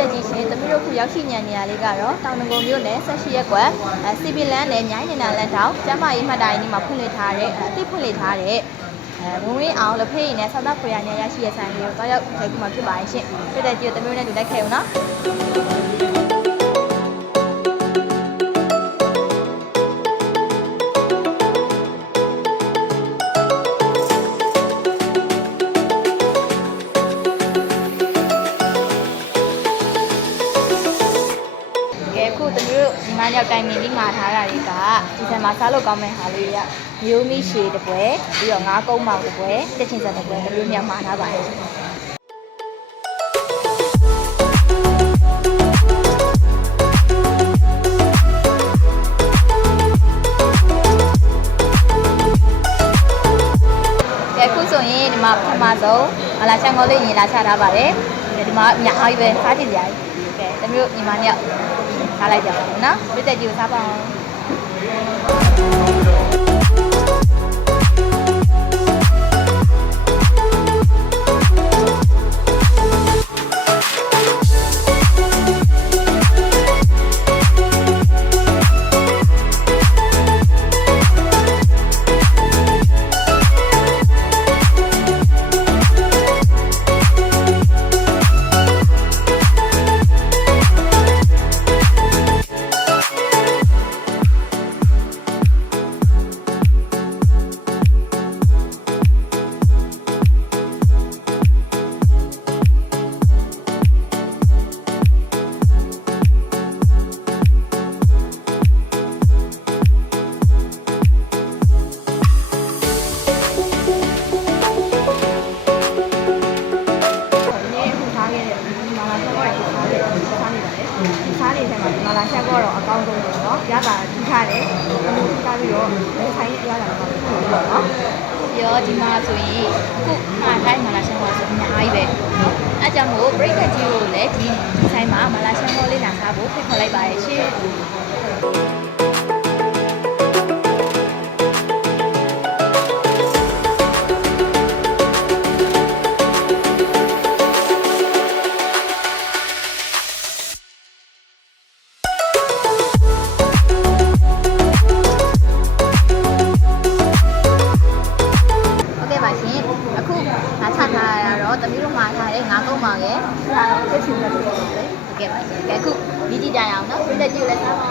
သက်ကြီးရှင်သမီးတို့ခုရောက်ရှိညံနေရလေးကတော့တောင်တကုံမြို့နယ်ဆက်ရှိရက်ကွက်စီပီလန်းနဲ့မြိုင်းနေတာလန်တောင်ကျမကြီးမှတ်တိုင်ဒီမှာဖွင့်လှစ်ထားတဲ့အသိဖွင့်လှစ်ထားတဲ့ဝင်ဝင်းအောင်လက်ဖေးရည်နဲ့ဆောက်တာဖွေရညရရှိရဆိုင်လေးကိုတော့ရောက်ထိုက်ခုမှာဖြစ်ပါရဲ့ရှင်ပြည်သက်ကြီးကိုသမီးတို့နဲ့တူလိုက်ခဲ့ဦးနော်မန်းရောက်တိုင်မင်းပြီးမှာထားတာတွေကဒီဇင်ဘာစားလို့ကောင်းမဲ့ဟာလေးတွေကမျိုးမိရှည်တပွဲပြီးတော့ငါးကုန်းမောင်တပွဲတက်ချင်းစက်တပွဲဒီလိုမျိုးမှာထားပါတယ်ကဲခုဆိုရင်ဒီမှာပထမဆုံးမလာချန်ကောလေးရင်လာချထားပါတယ်ဒီမှာအများကြီးပဲစားကြည့်ကြရည်ကဲတမျိုးညီမနဲ့ထားလိုက်ကြပါဦးနော်ပြည်သက်ကြီးကိုစားပါအောင်စားနေတယ်မှာမလာချက်ကတော့အကောင်းဆုံးပေါ့နော်ရတာထိထားတယ်အမှုထားပြီးတော့လက်ဆိုင်ရတာတော့ပေါ့နော်ပြီးတော့ဒီမှာဆိုရင်အခုမှာတိုင်းမလာချက်တော့ဆိုအများကြီးပဲအဲကြောင့်မို့ break ကြီးကိုလည်းဒီဆိုင်မှာမလာချက်တော့လေးလာစားဖို့ဖိတ်ခေါ်လိုက်ပါရရှင်အခုငါချထားရတော့တမီးတို့မှာထားတဲ့ငါးကုန်းပါရဲ့ဒါတော့ဖြစ်ရှင်တယ်ဟုတ်ကဲ့ပါရှင်ကဲအခုဒီကြည့်ကြရအောင်နော်ပြည်သက်ကြီးလည်းစားပါ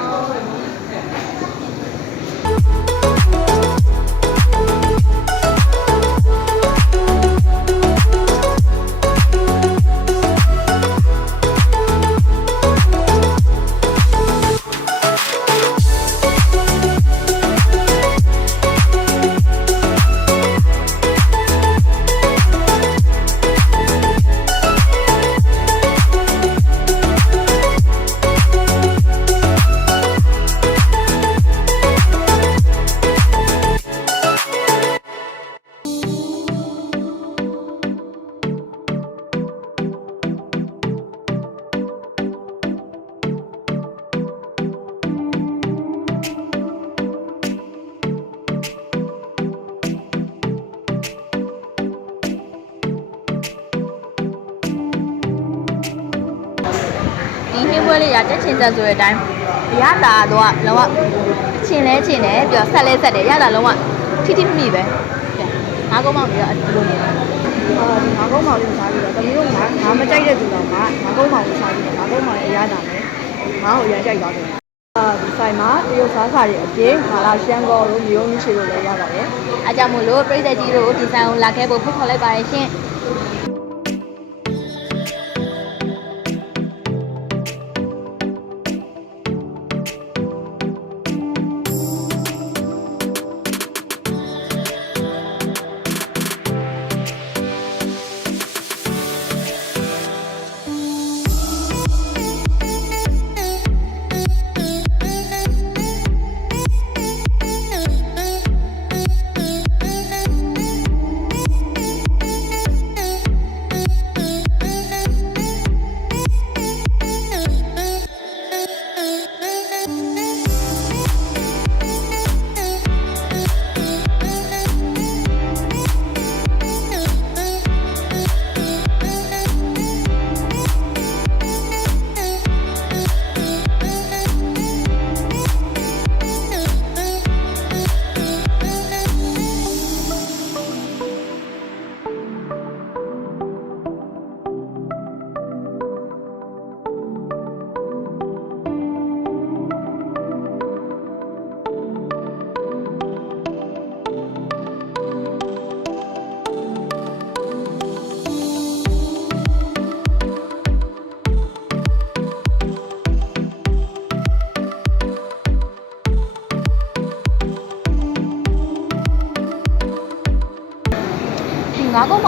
ဒီနှင်းပွဲလေးရတက်ချင်ဆက်ဆိုတဲ့အတိုင်းရတာတော့လုံးဝချင်းလဲချင်းတယ်ပြီးတော့ဆက်လဲဆက်တယ်ရတာလုံးဝထိထိမိမိပဲငါးကုန်းမောင်ကြီးကဒီလိုနေတယ်ဒီငါးကုန်းမောင်လေးစားပြီးတော့တမီးတို့ငါမကြိုက်တဲ့သူတော့ငါကုန်းမောင်လေးစားပြီးတော့ငါကုန်းမောင်လေးရတာနဲ့ငါ့ကိုရမ်းကြိုက်သွားတယ်ဒီဆိုင်မှာတရုတ်စားစာတွေအပြင်မာလာရှမ်းကောတို့မျိုးမျိုးရှိလို့လည်းရပါတယ်အားကြောင့်မို့လို့ပြည်သက်ကြီးတို့ဒီဆိုင်ကိုလာခဲ့ဖို့ဖိတ်ခေါ်လိုက်ပါတယ်ရှင်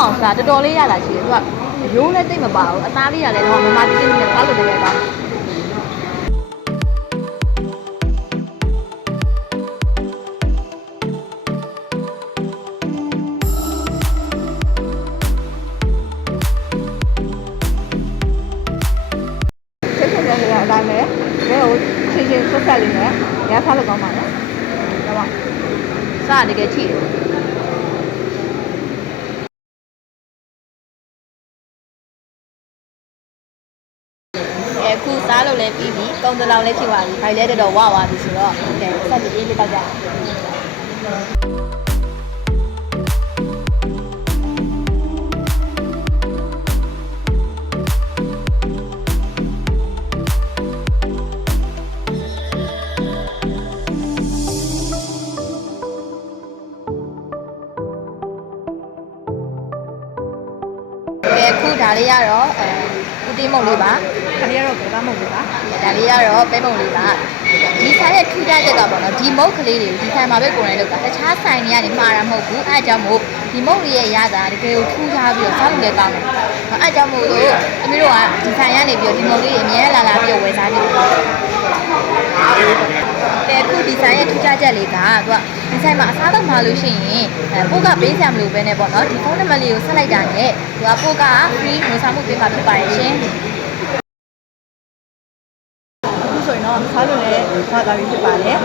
အောင်စားတော်တော်လေးရလာရှိတယ်သူကရိုးလည်းတိတ်မပါဘူးအသားလေးရလည်းတော့မမတင်းတင်းနဲ့စားလို့တကယ်ကောင်းအတိုင်းပဲဘယ်ကိုချင်းဆက်ဆက်လေးနဲ့ရစားလို့ကောင်းပါနော်ဒါပါစားတကယ်ချိတယ်အခုစားလို့လည်းပြီးပြီ3တလောက်လည်းဖြစ်သွားပြီ။ဘိုင်လည်းတော်တော်ဝဝပြီဆိုတော့ကဲဆက်ပြီးအေးလေးတောက်ကြ။အခုဒါလေးရတော့ဦးတီးမုံလေးပါခလေးကတော့ပဲမုံလေးပါဒါလေးကတော့ပဲမုံလေးပါဒီဆိုင်ရဲ့ထူးခြားချက်ကပေါ့နော်ဒီမုံကလေးတွေကိုဒီဆိုင်မှာပဲကိုယ်နဲ့လုပ်တာတခြားဆိုင်တွေကနေမှာတာမဟုတ်ဘူးအဲအကြောင်းမို့ဒီမုံလေးရဲ့ရတာတကယ်ကိုထူးခြားပြီးတော့စားလို့လည်းကောင်းတယ်အဲအကြောင်းမို့လို့အမေတို့ကဒီဆိုင်ကနေပြီးတော့ဒီမုံလေးတွေအများလာပြီးတော့ဝယ်စားကြတယ်အခုဒီဆိုင်ရဲ့ထူးခြားချက်လေးကသူကဒီဆိုင်မှာအစားတော့မှာလို့ရှိရင်ပို့ကပေးစရာမလိုပဲနဲ့ပေါ့နော်ဒီဖုန်းနံပါတ်လေးကိုဆက်လိုက်တာနဲ့သူကပို့က free ဝန်ဆောင်မှုပေးမှာဖြစ်ပါရဲ့ရှင်အခုဆိုရင်တော့စားလို့လည်းဟောတာပြီးဖြစ်ပါတယ်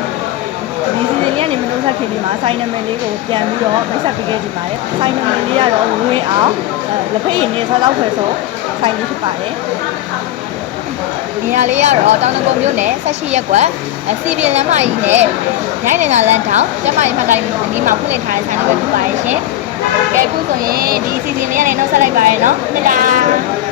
ဒီစီစဉ်လေးကနေမနှုတ်ဆက်ခင်ဒီမှာဆိုင်နံပါတ်လေးကိုပြန်ပြီးတော့မိတ်ဆက်ပေးခဲ့ကြပါတယ်ဆိုင်နံပါတ်လေးကတော့ဝင်းအောင်လက်ဖက်ရည်နဲ့စားတော့ဖွဲ့ဆိုဆိုင်လေးဖြစ်ပါတယ်နေရာလေးကတော့တောင်တကုံမြို့နယ်18ရပ်ကွက်စီပင်လမ်းမကြီးနဲ့ညိုင်းနေတာလမ်းတောင်ကျမကြီးမှတ်တိုင်းဒီမှာဖွင့်လှစ်ထားတဲ့ဆိုင်လေးပဲဖြစ်ပါရဲ့ရှင်။ကဲအခုဆိုရင်ဒီစီစဉ်လေးကနေနှုတ်ဆက်လိုက်ပါရနော်။တဒါ